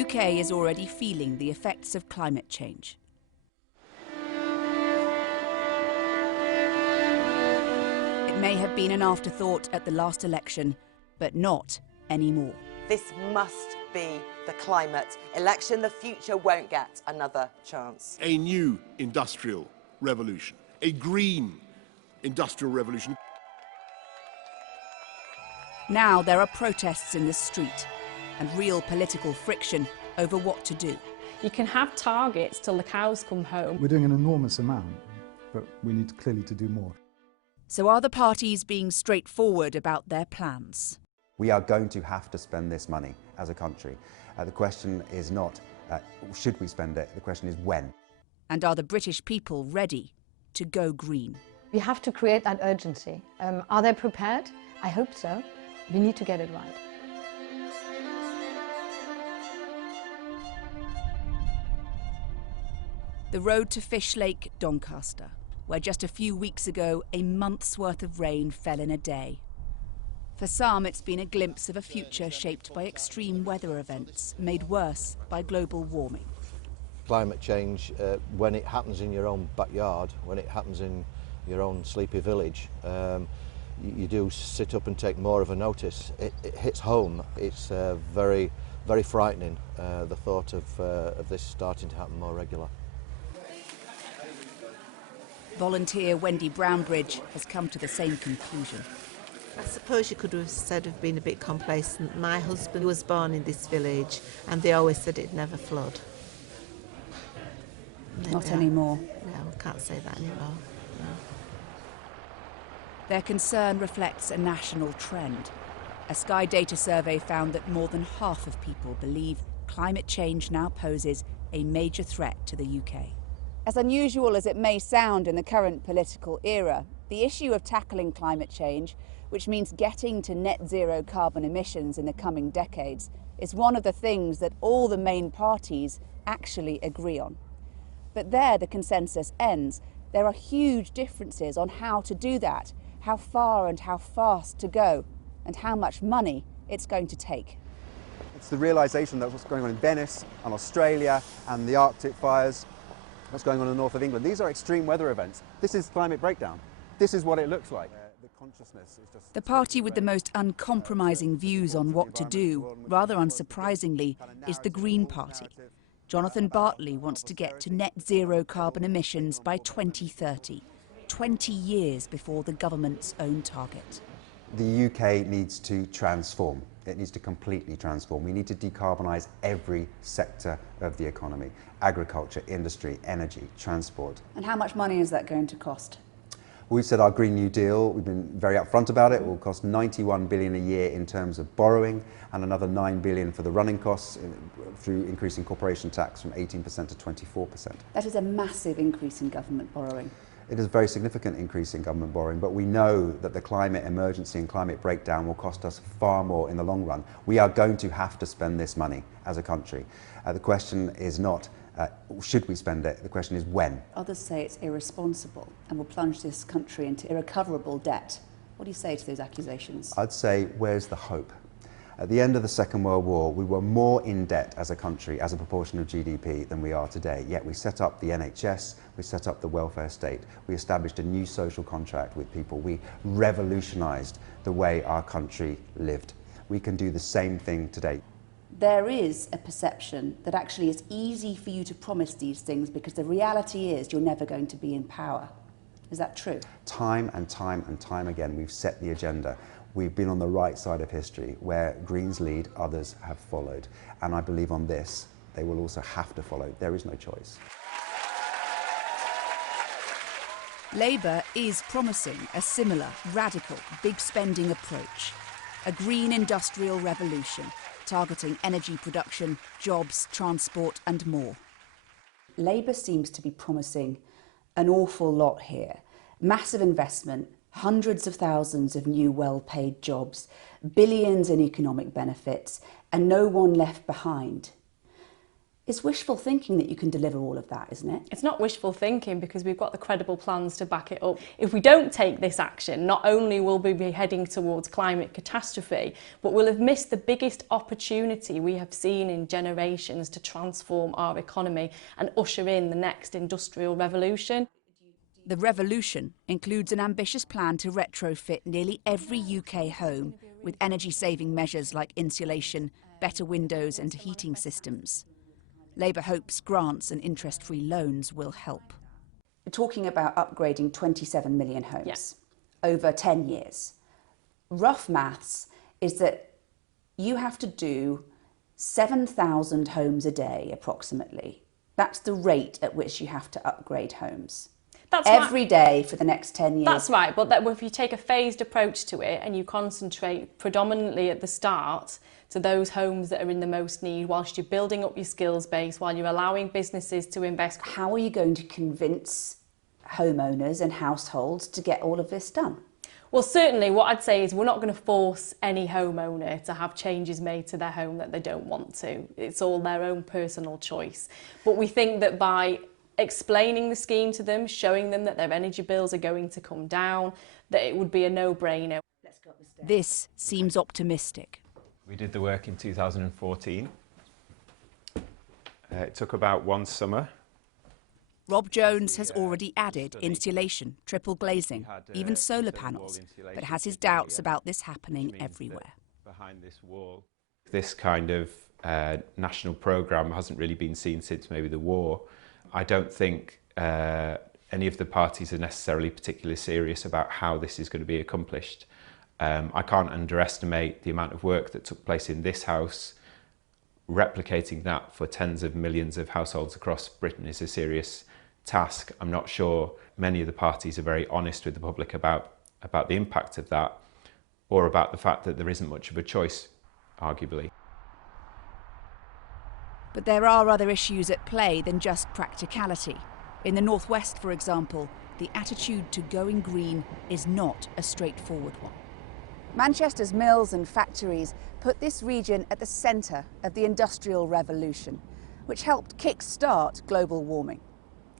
The UK is already feeling the effects of climate change. It may have been an afterthought at the last election, but not anymore. This must be the climate election. The future won't get another chance. A new industrial revolution, a green industrial revolution. Now there are protests in the street and real political friction over what to do. You can have targets till the cows come home. We're doing an enormous amount, but we need clearly to do more. So are the parties being straightforward about their plans? We are going to have to spend this money as a country. The question is not, should we spend it? The question is when. And are the British people ready to go green? We have to create that urgency. Are they prepared? I hope so. We need to get it right. The road to Fish Lake, Doncaster, where just a few weeks ago a month's worth of rain fell in a day. For some, it's been a glimpse of a future shaped by extreme weather events, made worse by global warming. Climate change, when it happens in your own backyard, when it happens in your own sleepy village, you do sit up and take more of a notice. It hits home. It's very, very frightening, the thought of this starting to happen more regular. Volunteer Wendy Brownbridge has come to the same conclusion. I suppose you could have said I've been a bit complacent. My husband was born in this village and they always said it'd never flood. Not anymore. No, I can't say that anymore. No. Their concern reflects a national trend. A Sky Data survey found that more than half of people believe climate change now poses a major threat to the UK. As unusual as it may sound in the current political era, the issue of tackling climate change, which means getting to net zero carbon emissions in the coming decades, is one of the things that all the main parties actually agree on. But there the consensus ends. There are huge differences on how to do that, how far and how fast to go, and how much money it's going to take. It's the realisation that what's going on in Venice and Australia and the Arctic fires, what's going on in the north of England, these are extreme weather events. This is climate breakdown. This is what it looks like. The party with the most uncompromising views on what to do, rather unsurprisingly, is the Green Party. Jonathan Bartley wants to get to net zero carbon emissions by 2030, 20 years before the government's own target. The UK needs to transform. It needs to completely transform. We need to decarbonise every sector of the economy: agriculture, industry, energy, transport. And how much money is that going to cost? We've said our Green New Deal, we've been very upfront about it, will cost 91 billion a year in terms of borrowing and another 9 billion for the running costs through increasing corporation tax from 18% to 24%. That is a massive increase in government borrowing. It is a very significant increase in government borrowing, but we know that the climate emergency and climate breakdown will cost us far more in the long run. We are going to have to spend this money as a country. The question is not, should we spend it? The question is when. Others say it's irresponsible and will plunge this country into irrecoverable debt. What do you say to those accusations? I'd say, where's the hope? At the end of the Second World War, we were more in debt as a country, as a proportion of GDP, than we are today. Yet we set up the NHS, we set up the welfare state, we established a new social contract with people, we revolutionised the way our country lived. We can do the same thing today. There is a perception that actually it's easy for you to promise these things because the reality is you're never going to be in power. Is that true? Time and time and time again, we've set the agenda. We've been on the right side of history. Where Greens lead, others have followed. And I believe on this, they will also have to follow. There is no choice. Labour is promising a similar, radical, big spending approach. A green industrial revolution, targeting energy production, jobs, transport and more. Labour seems to be promising an awful lot here. Massive investment, hundreds of thousands of new well-paid jobs, billions in economic benefits, and no one left behind. It's wishful thinking that you can deliver all of that, isn't it? It's not wishful thinking because we've got the credible plans to back it up. If we don't take this action, not only will we be heading towards climate catastrophe, but we'll have missed the biggest opportunity we have seen in generations to transform our economy and usher in the next industrial revolution. The revolution includes an ambitious plan to retrofit nearly every UK home with energy-saving measures like insulation, better windows and heating systems. Labour hopes grants and interest-free loans will help. We're talking about upgrading 27 million homes over 10 years. Rough maths is that you have to do 7,000 homes a day approximately. That's the rate at which you have to upgrade homes. That's every day for the next 10 years. That's right, but if you take a phased approach to it and you concentrate predominantly at the start to those homes that are in the most need, whilst you're building up your skills base, while you're allowing businesses to invest. How are you going to convince homeowners and households to get all of this done? Well, certainly what I'd say is we're not going to force any homeowner to have changes made to their home that they don't want to. It's all their own personal choice. But we think that by explaining the scheme to them, showing them that their energy bills are going to come down, that it would be a no-brainer. This seems optimistic. We did the work in 2014. It took about one summer. Rob Jones has already added insulation, triple glazing, even solar panels, but has his doubts about this happening everywhere. Behind this wall, this kind of national programme hasn't really been seen since maybe the war. I don't think any of the parties are necessarily particularly serious about how this is going to be accomplished. I can't underestimate the amount of work that took place in this House. Replicating that for tens of millions of households across Britain is a serious task. I'm not sure many of the parties are very honest with the public about the impact of that, or about the fact that there isn't much of a choice, arguably. But there are other issues at play than just practicality. In the Northwest, for example, the attitude to going green is not a straightforward one. Manchester's mills and factories put this region at the centre of the Industrial Revolution, which helped kick-start global warming.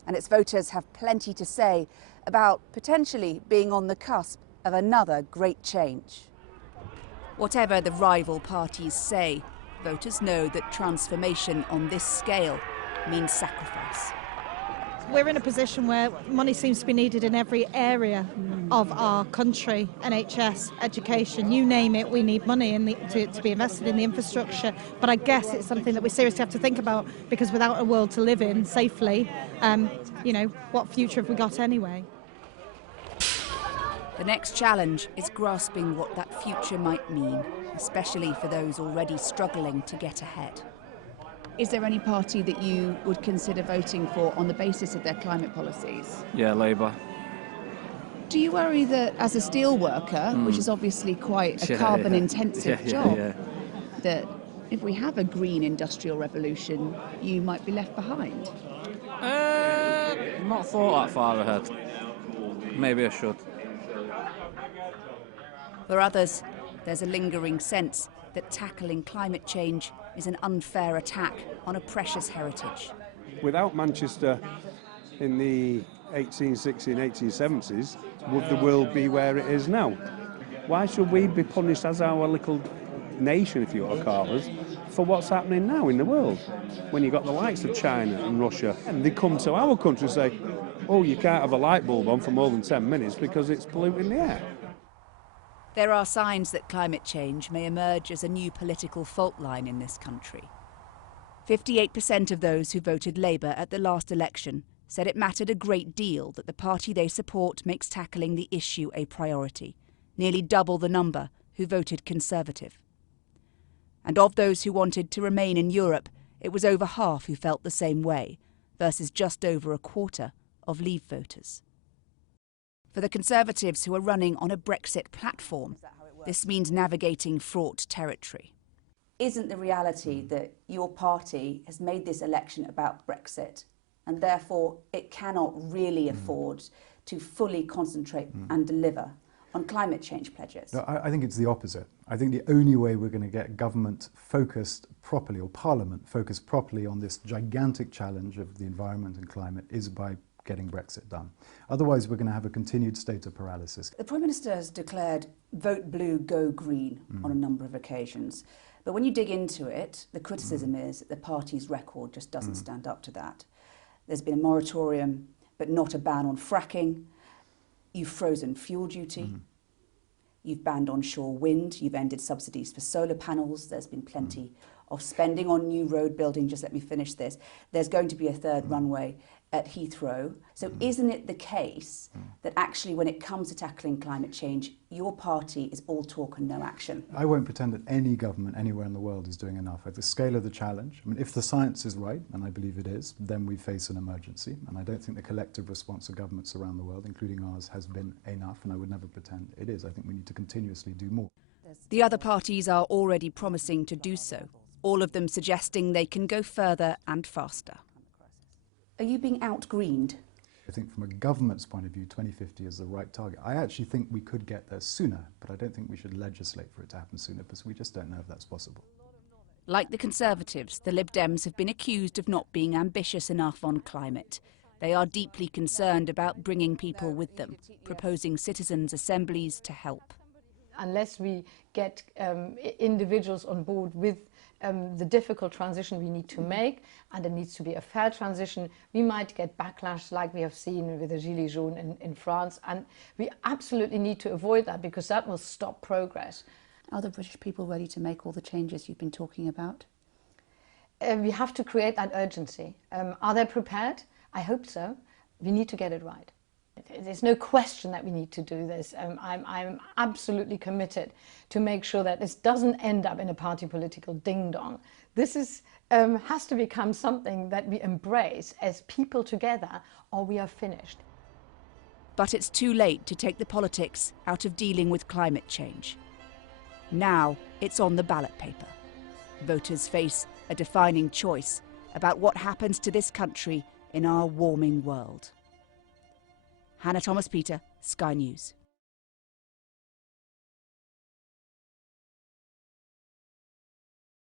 And its voters have plenty to say about potentially being on the cusp of another great change. Whatever the rival parties say, voters know that transformation on this scale means sacrifice. We're in a position where money seems to be needed in every area of our country. NHS, education, you name it, we need money to be invested in the infrastructure. But I guess it's something that we seriously have to think about, because without a world to live in safely, what future have we got anyway? The next challenge is grasping what that future might mean, especially for those already struggling to get ahead. Is there any party that you would consider voting for on the basis of their climate policies? Yeah, Labour. Do you worry that as a steel worker, which is obviously quite a carbon-intensive job, that if we have a green industrial revolution, you might be left behind? Not thought that far ahead. Maybe I should. For others, there's a lingering sense that tackling climate change is an unfair attack on a precious heritage. Without Manchester in the 1860s and 1870s, would the world be where it is now? Why should we be punished as our little nation, if you want to call us, for what's happening now in the world? When you've got the likes of China and Russia, and they come to our country and say, oh, you can't have a light bulb on for more than 10 minutes because it's polluting the air. There are signs that climate change may emerge as a new political fault line in this country. 58% of those who voted Labour at the last election said it mattered a great deal that the party they support makes tackling the issue a priority, nearly double the number who voted Conservative. And of those who wanted to remain in Europe, it was over half who felt the same way, versus just over a quarter of Leave voters. For the Conservatives who are running on a Brexit platform, this means navigating fraught territory. Isn't the reality that your party has made this election about Brexit, and therefore it cannot really afford to fully concentrate and deliver on climate change pledges? No, I think it's the opposite. I think the only way we're going to get government focused properly, or Parliament focused properly on this gigantic challenge of the environment and climate, is by getting Brexit done. Otherwise, we're going to have a continued state of paralysis. The Prime Minister has declared vote blue, go green on a number of occasions. But when you dig into it, the criticism is that the party's record just doesn't stand up to that. There's been a moratorium, but not a ban on fracking. You've frozen fuel duty. You've banned onshore wind. You've ended subsidies for solar panels. There's been plenty of spending on new road building. Just let me finish this. There's going to be a third runway at Heathrow. So isn't it the case that actually when it comes to tackling climate change, your party is all talk and no action? I won't pretend that any government anywhere in the world is doing enough. At the scale of the challenge, I mean, if the science is right, and I believe it is, then we face an emergency. And I don't think the collective response of governments around the world, including ours, has been enough, and I would never pretend it is. I think we need to continuously do more. The other parties are already promising to do so, all of them suggesting they can go further and faster. Are you being out-greened? I think from a government's point of view, 2050 is the right target. I actually think we could get there sooner, but I don't think we should legislate for it to happen sooner, because we just don't know if that's possible. Like the Conservatives, the Lib Dems have been accused of not being ambitious enough on climate. They are deeply concerned about bringing people with them, proposing citizens' assemblies to help. Unless we get individuals on board with the difficult transition we need to make, and it needs to be a fair transition, we might get backlash like we have seen with the Gilets jaunes in France, and we absolutely need to avoid that, because that will stop progress. Are the British people ready to make all the changes you've been talking about? We have to create that urgency. Are they prepared? I hope so. We need to get it right. There's no question that we need to do this. I'm absolutely committed to make sure that this doesn't end up in a party political ding-dong. This is, has to become something that we embrace as people together, or we are finished. But it's too late to take the politics out of dealing with climate change. Now it's on the ballot paper. Voters face a defining choice about what happens to this country in our warming world. Hannah Thomas-Peter, Sky News.